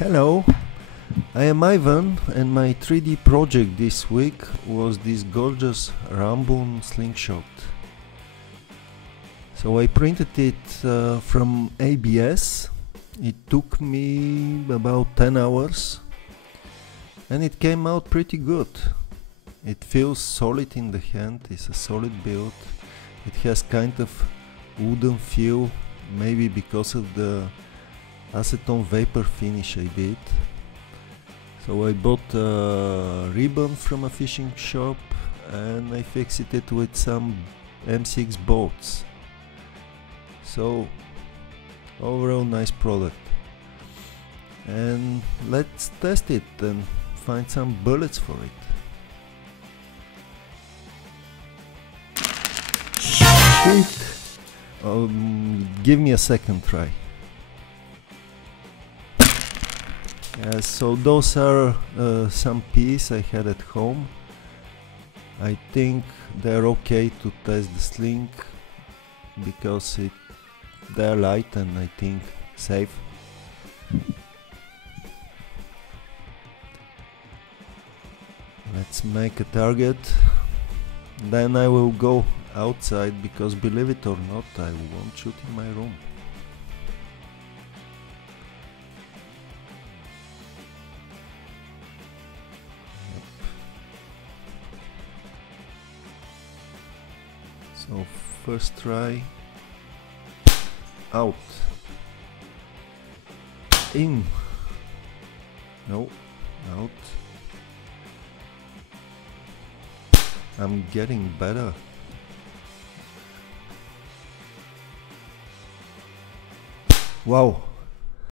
Hello, I am Ivan, and my 3D project this week was this gorgeous Rambone slingshot. So I printed it from ABS. It took me about 10 hours and it came out pretty good. It feels solid in the hand, it's a solid build. It has kind of wooden feel, maybe because of the acetone vapor finish I did. So I bought a ribbon from a fishing shop and I fixed it with some M6 bolts. So overall nice product. And let's test it and find some bullets for it. Shit! Give me a second try. So those are some pieces I had at home. I think they're okay to test the sling because they're light and I think safe. Let's make a target. Then I will go outside because, believe it or not, I won't shoot in my room. So first try, out, in, no, out. I'm getting better. Wow.